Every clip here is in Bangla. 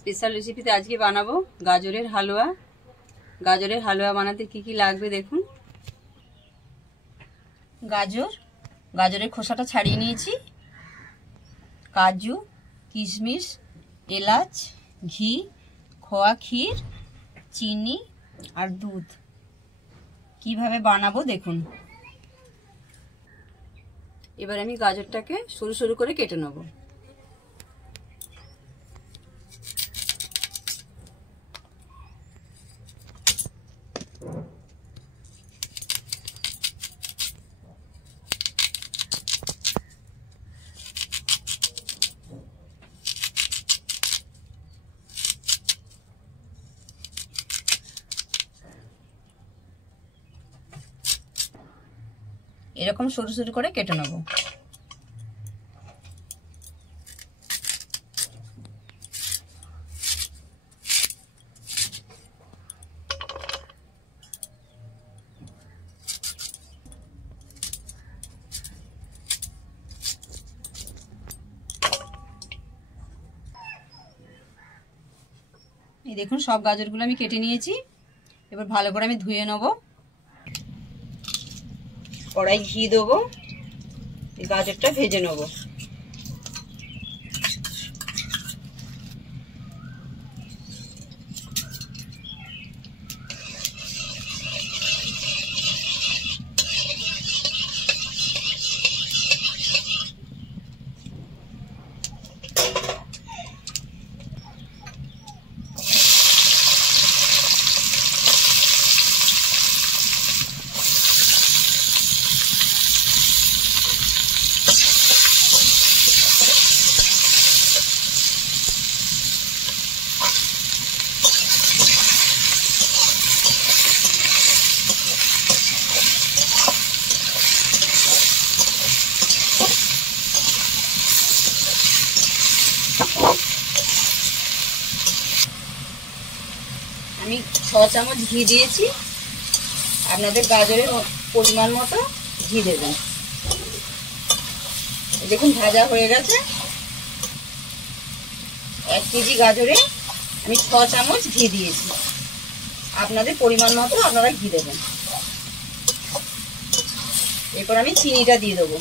স্পেশাল রেসিপিতে আজকে বানাবো গাজরের হালুয়া। গাজরের হালুয়া বানাতে কি কি লাগবে দেখুন। গাজরের খোসাটা ছাড়িয়ে নিয়েছি, কাজু, কিশমিশ, এলাচ, ঘি, খোয়া ক্ষীর, চিনি আর দুধ। কিভাবে বানাবো দেখুন। এবার আমি গাজরটাকে সরু সরু করে কেটে নেব। এরকম সরু সরু করে কেটে নেব। এই দেখুন সব গাজরগুলো আমি কেটে নিয়েছি। এবার ভালো করে আমি ধুয়ে নেব। কড়াই ঘি দেবো, গাজরটা ভেজে নেব। আমি 6 চামচ ঘি দিয়েছি, আপনাদের গাজরের পরিমাণ মতো ঘি দেবেন। দেখুন ভাজা হয়ে গেছে। 1 কেজি গাজরে আমি 6 চামচ ঘি দিয়েছি, আপনাদের পরিমাণ মতো আপনারা ঘি দেবেন। এরপর আমি চিনিটা দিয়ে দেবো।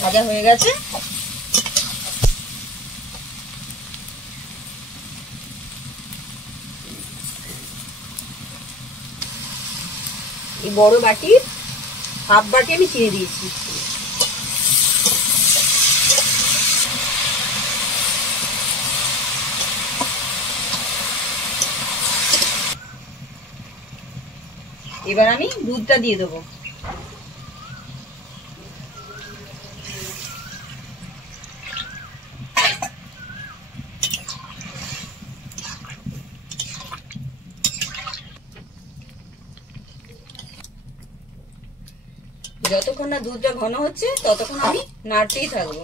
ভাজা হয়ে গেছে। এই বড় বাটির হাফ বাটি আমি চিনি দিয়েছি। এবার আমি দুধটা দিয়ে দেবো। যতক্ষণ না দুধটা ঘন হচ্ছে ততক্ষণ আমি নাড়তেই থাকবো।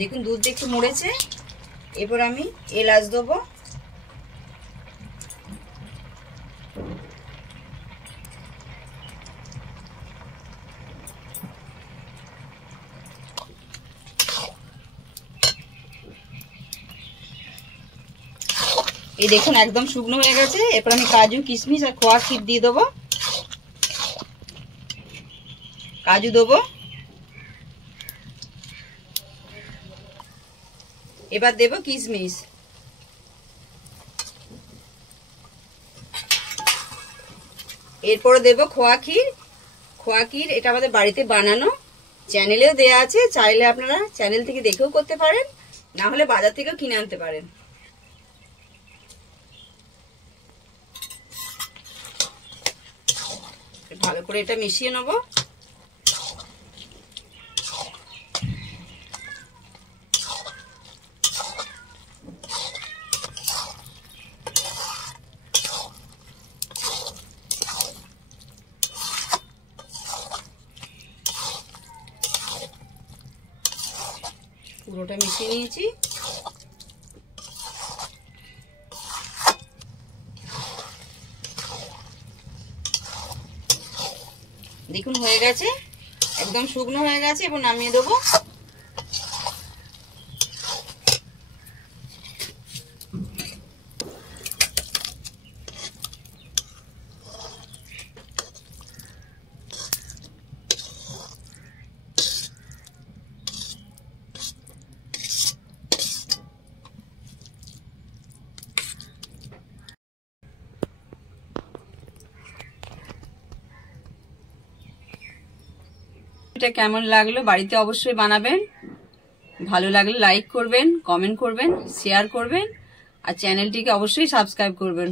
দেখুন দুধটা একটু মরেছে। এরপর আমি এলাচ দেবো। এই দেখুন একদম শুকনো হয়ে গেছে। এরপর আমি কাজু, কিশমিশ আর খোয়া ক্ষীর দিয়ে দেবো। কাজু দেবো। এবার দেব কিশমিশ। এরপরে দেব খোয়া ক্ষীর। খোয়া ক্ষীর এটা আমাদের বাড়িতে বানানো, চ্যানেলেও দেয়া আছে, চাইলে আপনারা চ্যানেল থেকে দেখেও করতে পারেন, না হলে বাজার থেকেও কিনে আনতে পারেন। ভালো করে এটা মিশিয়ে নেব। পুরোটা মিশিয়ে নিয়েছি। দেখুন হয়ে গেছে, একদম শুকনো হয়ে গেছে। এবার নামিয়ে দেবো। এটা কেমন লাগলো বাড়িতে অবশ্যই বানাবেন। ভালো লাগলে লাইক করবেন, কমেন্ট করবেন, শেয়ার করবেন আর চ্যানেলটিকে অবশ্যই সাবস্ক্রাইব করবেন।